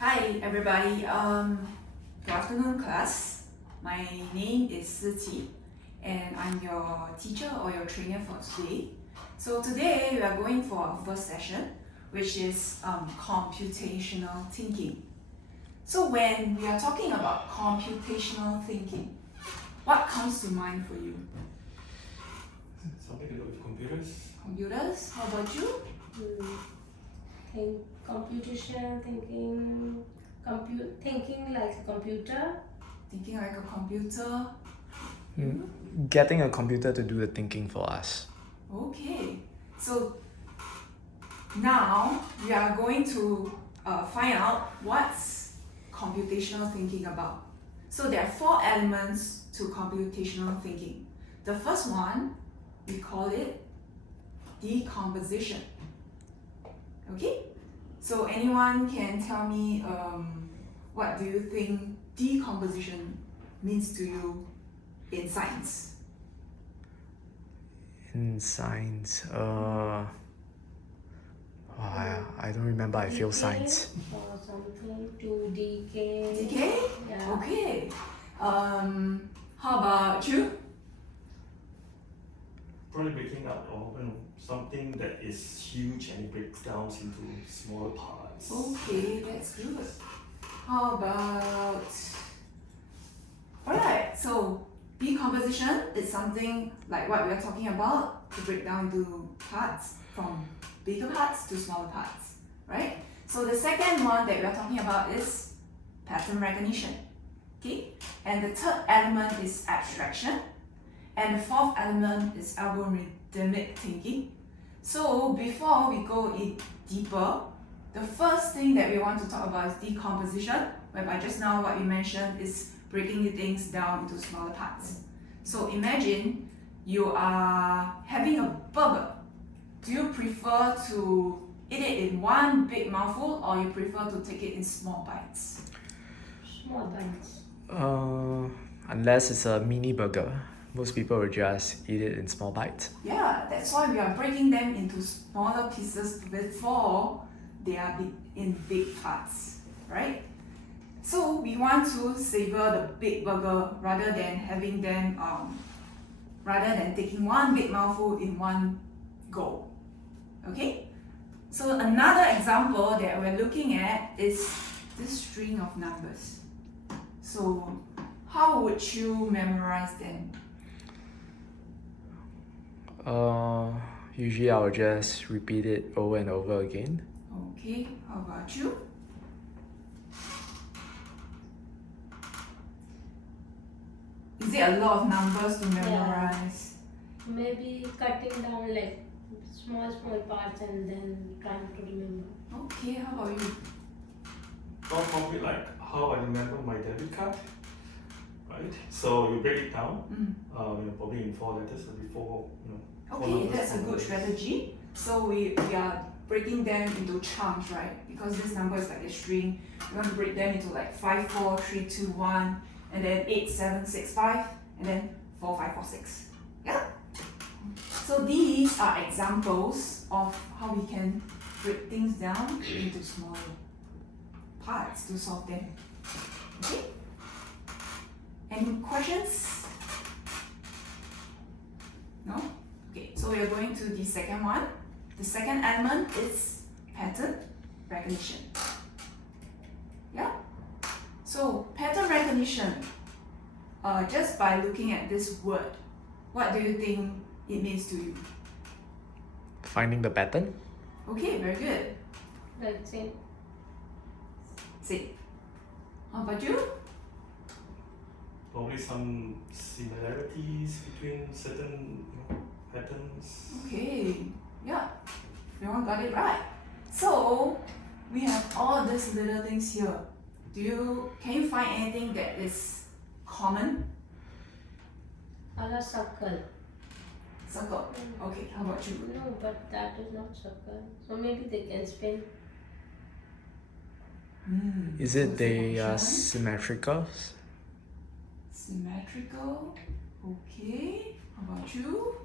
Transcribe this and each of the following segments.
Hi everybody. Good afternoon class. My name is Siqi and I'm your teacher or your trainer for today. So today we are going for our first session, which is computational thinking. So when we are talking about computational thinking, what comes to mind for you? Something to do with computers? Computers? How about you? Computational thinking, thinking like a computer. Thinking like a computer? Getting a computer to do the thinking for us. Okay, so now we are going to find out what's computational thinking about. So there are 4 elements to computational thinking. The first one, we call it decomposition. Okay, so anyone can tell me what do you think decomposition means to you in science? In science, I don't remember. I failed science. Or something to decay. Decay? Yeah. Okay. How about you? Probably breaking up or something that is huge and it breaks down into smaller parts. Okay, that's good. How about... Alright, so decomposition is something like what we are talking about, to break down into parts from bigger parts to smaller parts, right? So the second one that we are talking about is pattern recognition. Okay, and the third element is abstraction, and the fourth element is algorithmic thinking. So before we go in deeper, the first thing that we want to talk about is decomposition, whereby just now what we mentioned is breaking the things down into smaller parts. So imagine you are having a burger. Do you prefer to eat it in one big mouthful or you prefer to take it in small bites? Small bites. Unless it's a mini burger, most people will just eat it in small bites. Yeah, that's why we are breaking them into smaller pieces before they are in big parts, right? So we want to savor the big burger rather than having them, rather than taking one big mouthful in one go. Okay? So another example that we're looking at is this string of numbers. So how would you memorize them? Usually I will just repeat it over and over again. Okay, how about you? Is it a lot of numbers to memorize? Maybe cutting down like small parts and then trying to remember. Okay, how about you? Well, probably like how I remember my debit card, right? So you break it down, probably in 4 letters or before, Okay, that's a good strategy. So we are breaking them into chunks, right? Because this number is like a string. We want to break them into like 5, 4, 3, 2, 1, and then 8, 7, 6, 5, and then 4, 5, 4, 6. Yeah? So these are examples of how we can break things down into smaller parts to solve them. Okay? Any questions? No? Okay, so we are going to the second one. The second element is pattern recognition. Yeah? So pattern recognition, just by looking at this word, what do you think it means to you? Finding the pattern. Okay, very good. That's it. Say. How about you? Probably some similarities between certain patterns. Okay, yeah, everyone got it right. So we have all these little things here. Can you find anything that is common? A circle. Circle. Okay, how about you? No, but that is not circle. So maybe they can spin. Is it what's they the are function? symmetrical? Symmetrical. Okay, how about you?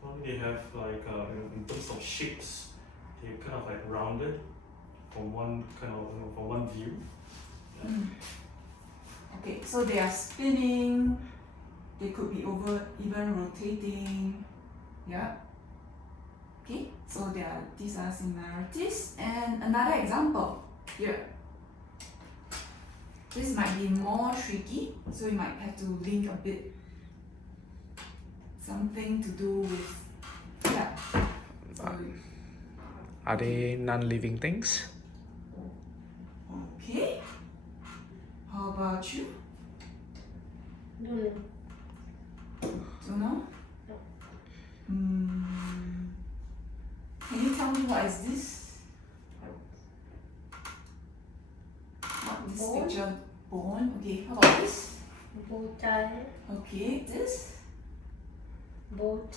Probably they have like, in terms of shapes, they're kind of like rounded. from one from one view. Mm. Okay, so they are spinning, they could be even rotating. Yeah. Okay, so these are similarities. And another example here. This might be more tricky, so you might have to link a bit. Something to do with, yeah. So, Are they non-living things? okay. How about you? Don't know. Don't know? No. Can you tell me what is this? What this Bone. picture? Bone. Okay. How about this? Bow tie. Okay. This. Boat.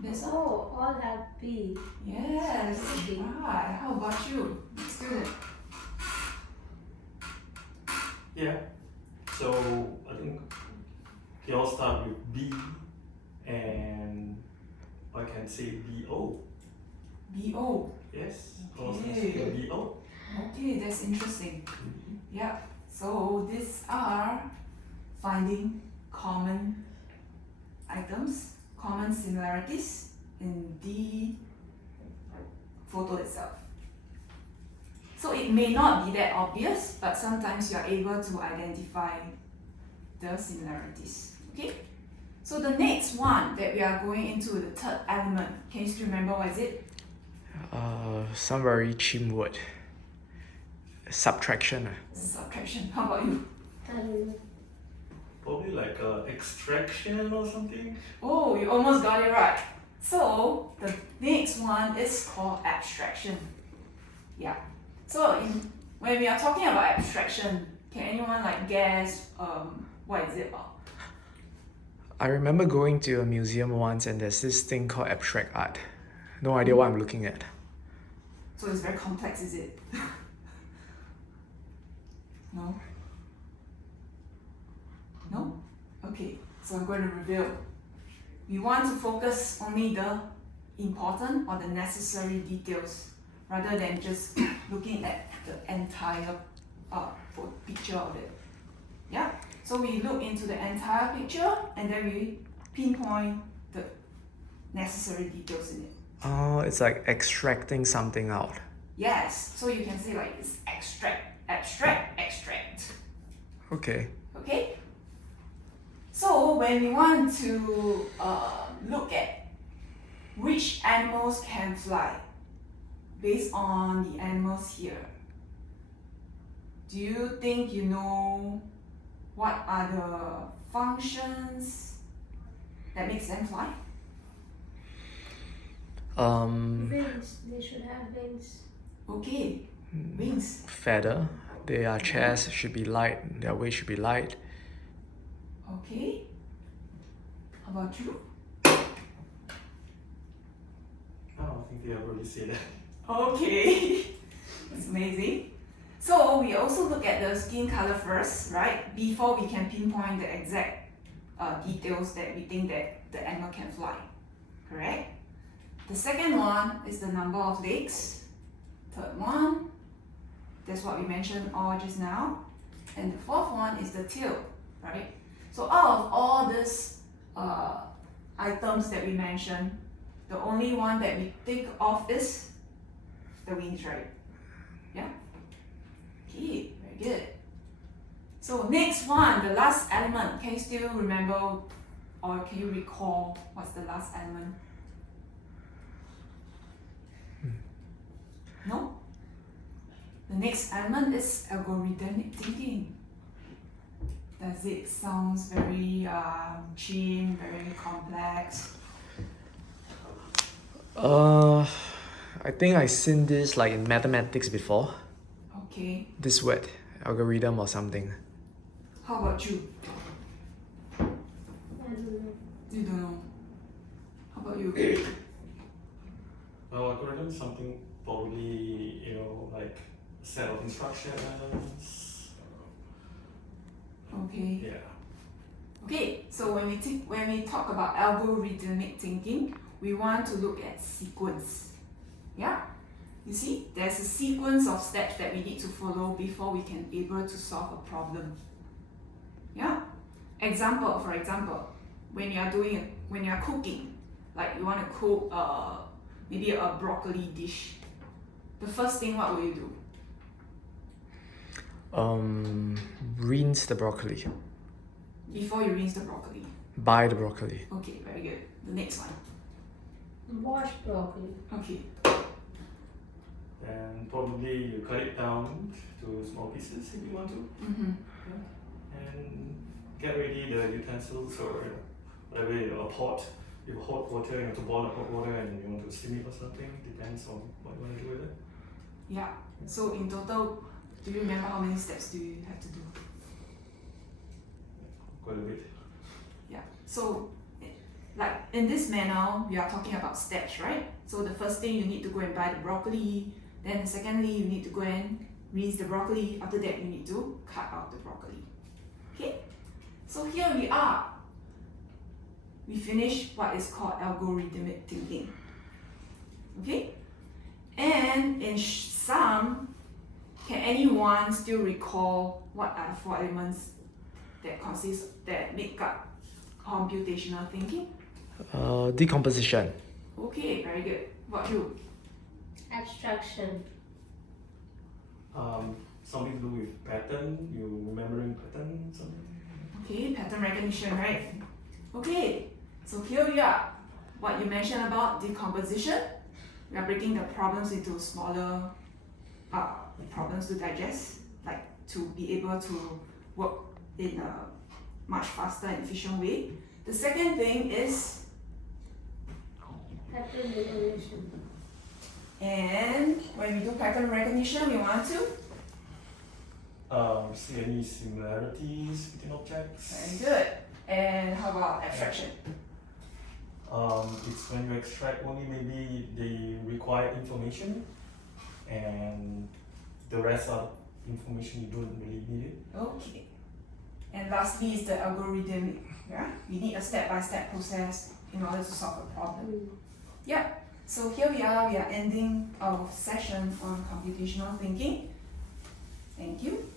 This one. Oh, all have B. Yes. Okay. Right. How about you? Student. Yeah. So I think they all start with B, and I can say BO. B-O. Yes. All starts Okay. with BO. Okay, that's interesting. Yeah. So these are finding common items, common similarities in the photo itself. So it may not be that obvious, but sometimes you are able to identify the similarities. Okay? So the next one that we are going into, the third element, can you still remember what is it? Some very chim word. Subtraction. Subtraction. How about you? I don't know. Probably like extraction or something. Oh, you almost got it right. So the next one is called abstraction. Yeah. So when we are talking about abstraction, can anyone like guess what is it about? I remember going to a museum once and there's this thing called abstract art. No idea what I'm looking at. So it's very complex, is it? No? No? Okay, so I'm going to reveal. We want to focus only the important or the necessary details rather than just looking at the entire picture of it. Yeah? So we look into the entire picture and then we pinpoint the necessary details in it. Oh, it's like extracting something out. Yes, so you can say like it's extract, abstract, extract. Okay. Okay? So when we want to look at which animals can fly based on the animals here, do you think you know what are the functions that makes them fly? Wings. They should have wings. Okay, wings. Feather. Their chest should be light. Their weight should be light. Okay. How about you? I don't think they have already said that. Okay, that's amazing. So we also look at the skin color first, right? Before we can pinpoint the exact details that we think that the animal can fly, correct? The second one is the number of legs. Third one, that's what we mentioned all just now. And the fourth one is the tail, right? So out of all these items that we mentioned, the only one that we think of is the wings, right? Yeah? Okay, very good. So next one, the last element. Can you still remember or can you recall what's the last element? No? The next element is algorithmic thinking. Does it sound very chim, very complex? I think I seen this like in mathematics before. Okay. This word, algorithm or something. How about you? I don't know. You don't know. How about you? Well, algorithm is something probably, like a set of instructions. Okay. Yeah. Okay, so when we talk about algorithmic thinking, we want to look at sequence. Yeah? You see, there's a sequence of steps that we need to follow before we can able to solve a problem. Yeah. For example, when you are cooking, like you want to cook maybe a broccoli dish. The first thing, what will you do? Rinse the broccoli. Before you rinse the broccoli. Buy the broccoli. Okay, very good. The next one. Wash broccoli. Okay. And probably you cut it down to small pieces if you want to. Mm-hmm. And get ready the utensils or whatever, a pot. You have hot water, you have to boil the hot water and you want to steam it or something. Depends on what you want to do with it. Yeah. So in total, do you remember how many steps do you have to do? Quite a bit. Yeah. So, like in this manner, we are talking about steps, right? So the first thing, you need to go and buy the broccoli. Then secondly, you need to go and rinse the broccoli. After that, you need to cut out the broccoli. Okay? So here we are. We finish what is called algorithmic thinking. Okay? And in sum, can anyone still recall what are the 4 elements that make up computational thinking? Decomposition. Okay, very good. What you? Abstraction. Something to do with pattern, you remembering pattern, something. Okay, pattern recognition, right? Okay, so here we are. What you mentioned about decomposition, we are breaking the problems into smaller problems to digest, like to be able to work in a much faster and efficient way. The second thing is, Pattern recognition. and when we do pattern recognition, we want to, See any similarities between objects. very good. And how about abstraction? It's when you extract only maybe the required information and the rest are information you don't really need it. Okay. And lastly is the algorithm. Yeah, we need a step-by-step process in order to solve a problem. Yeah. So here we are ending our session on computational thinking. Thank you.